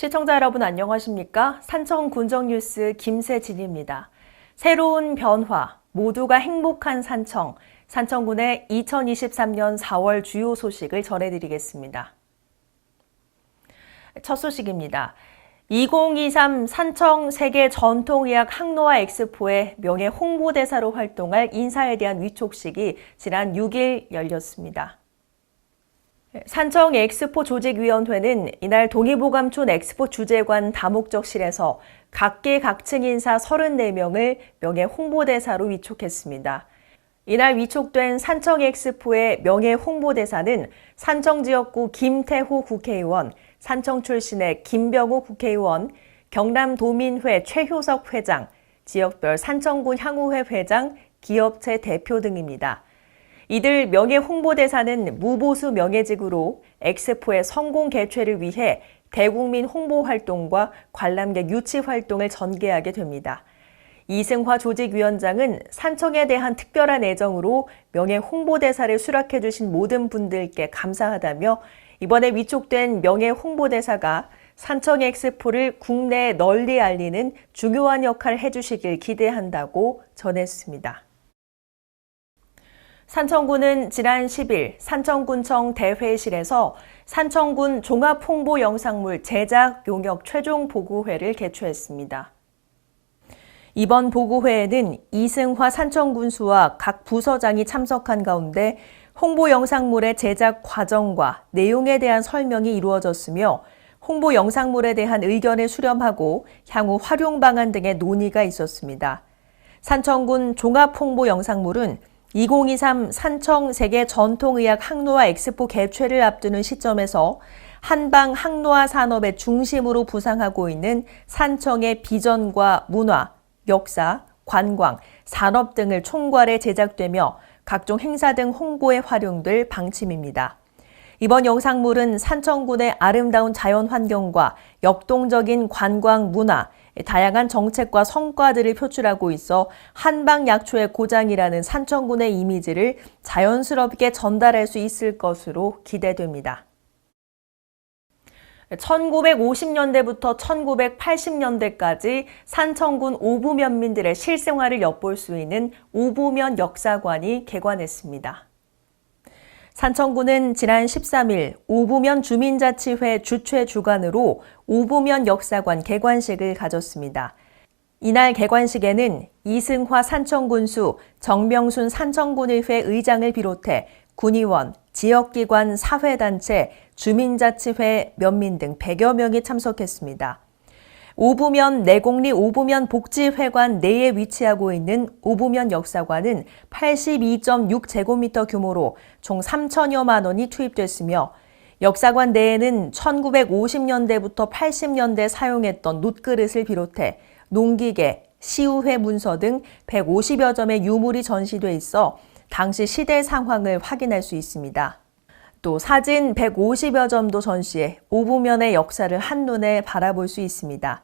시청자 여러분 안녕하십니까? 산청군정뉴스 김세진입니다. 새로운 변화, 모두가 행복한 산청, 산청군의 2023년 4월 주요 소식을 전해드리겠습니다. 첫 소식입니다. 2023 산청 세계 전통의학 항노화 엑스포의 명예 홍보대사로 활동할 인사에 대한 위촉식이 지난 6일 열렸습니다. 산청 엑스포 조직위원회는 이날 동의보감촌 엑스포 주재관 다목적실에서 각계각층 인사 34명을 명예 홍보대사로 위촉했습니다. 이날 위촉된 산청 엑스포의 명예 홍보대사는 산청지역구 김태호 국회의원, 산청 출신의 김병호 국회의원, 경남도민회 최효석 회장, 지역별 산청군 향후회 회장, 기업체 대표 등입니다. 이들 명예 홍보대사는 무보수 명예직으로 엑스포의 성공 개최를 위해 대국민 홍보 활동과 관람객 유치 활동을 전개하게 됩니다. 이승화 조직위원장은 산청에 대한 특별한 애정으로 명예 홍보대사를 수락해 주신 모든 분들께 감사하다며 이번에 위촉된 명예 홍보대사가 산청 엑스포를 국내에 널리 알리는 중요한 역할을 해주시길 기대한다고 전했습니다. 산청군은 지난 10일 산청군청 대회실에서 산청군 종합홍보 영상물 제작 용역 최종 보고회를 개최했습니다. 이번 보고회에는 이승화 산청군수와 각 부서장이 참석한 가운데 홍보 영상물의 제작 과정과 내용에 대한 설명이 이루어졌으며 홍보 영상물에 대한 의견을 수렴하고 향후 활용 방안 등의 논의가 있었습니다. 산청군 종합홍보 영상물은 2023 산청 세계 전통의학 항노화 엑스포 개최를 앞두는 시점에서 한방 항노화 산업의 중심으로 부상하고 있는 산청의 비전과 문화, 역사, 관광, 산업 등을 총괄해 제작되며 각종 행사 등 홍보에 활용될 방침입니다. 이번 영상물은 산청군의 아름다운 자연 환경과 역동적인 관광 문화, 다양한 정책과 성과들을 표출하고 있어 한방약초의 고장이라는 산청군의 이미지를 자연스럽게 전달할 수 있을 것으로 기대됩니다. 1950년대부터 1980년대까지 산청군 오부면민들의 실생활을 엿볼 수 있는 오부면 역사관이 개관했습니다. 산청군은 지난 13일 오부면 주민자치회 주최 주관으로 오부면 역사관 개관식을 가졌습니다. 이날 개관식에는 이승화 산청군수, 정명순 산청군의회 의장을 비롯해 군의원, 지역기관, 사회단체, 주민자치회, 면민 등 100여 명이 참석했습니다. 오부면 내곡리 오부면 복지회관 내에 위치하고 있는 오부면 역사관은 82.6제곱미터 규모로 총 3천여만 원이 투입됐으며 역사관 내에는 1950년대부터 80년대 사용했던 놋그릇을 비롯해 농기계, 시우회 문서 등 150여 점의 유물이 전시돼 있어 당시 시대 상황을 확인할 수 있습니다. 또 사진 150여 점도 전시해 오부면의 역사를 한눈에 바라볼 수 있습니다.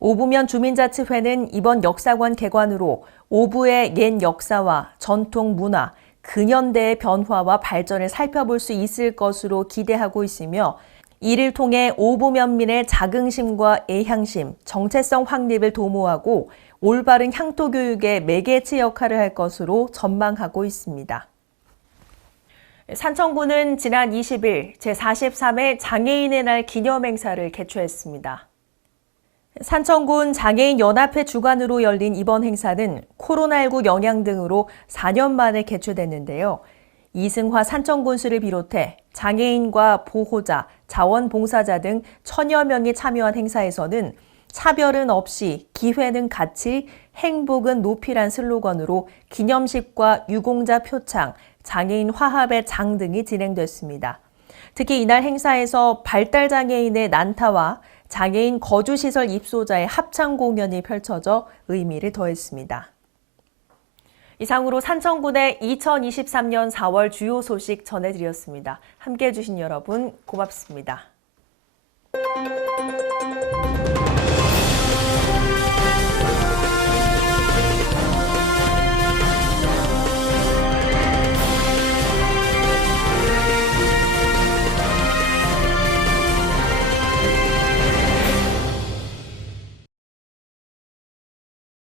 오부면 주민자치회는 이번 역사관 개관으로 오부의 옛 역사와 전통 문화, 근현대의 변화와 발전을 살펴볼 수 있을 것으로 기대하고 있으며 이를 통해 오부면민의 자긍심과 애향심, 정체성 확립을 도모하고 올바른 향토 교육의 매개체 역할을 할 것으로 전망하고 있습니다. 산청군은 지난 20일 제43회 장애인의 날 기념행사를 개최했습니다. 산청군 장애인연합회 주관으로 열린 이번 행사는 코로나19 영향 등으로 4년 만에 개최됐는데요. 이승화 산청군수를 비롯해 장애인과 보호자, 자원봉사자 등 1000여 명이 참여한 행사에서는 차별은 없이 기회는 같이 행복은 높이란 슬로건으로 기념식과 유공자 표창, 장애인 화합의 장 등이 진행됐습니다. 특히 이날 행사에서 발달장애인의 난타와 장애인 거주시설 입소자의 합창 공연이 펼쳐져 의미를 더했습니다. 이상으로 산청군의 2023년 4월 주요 소식 전해드렸습니다. 함께해 주신 여러분 고맙습니다.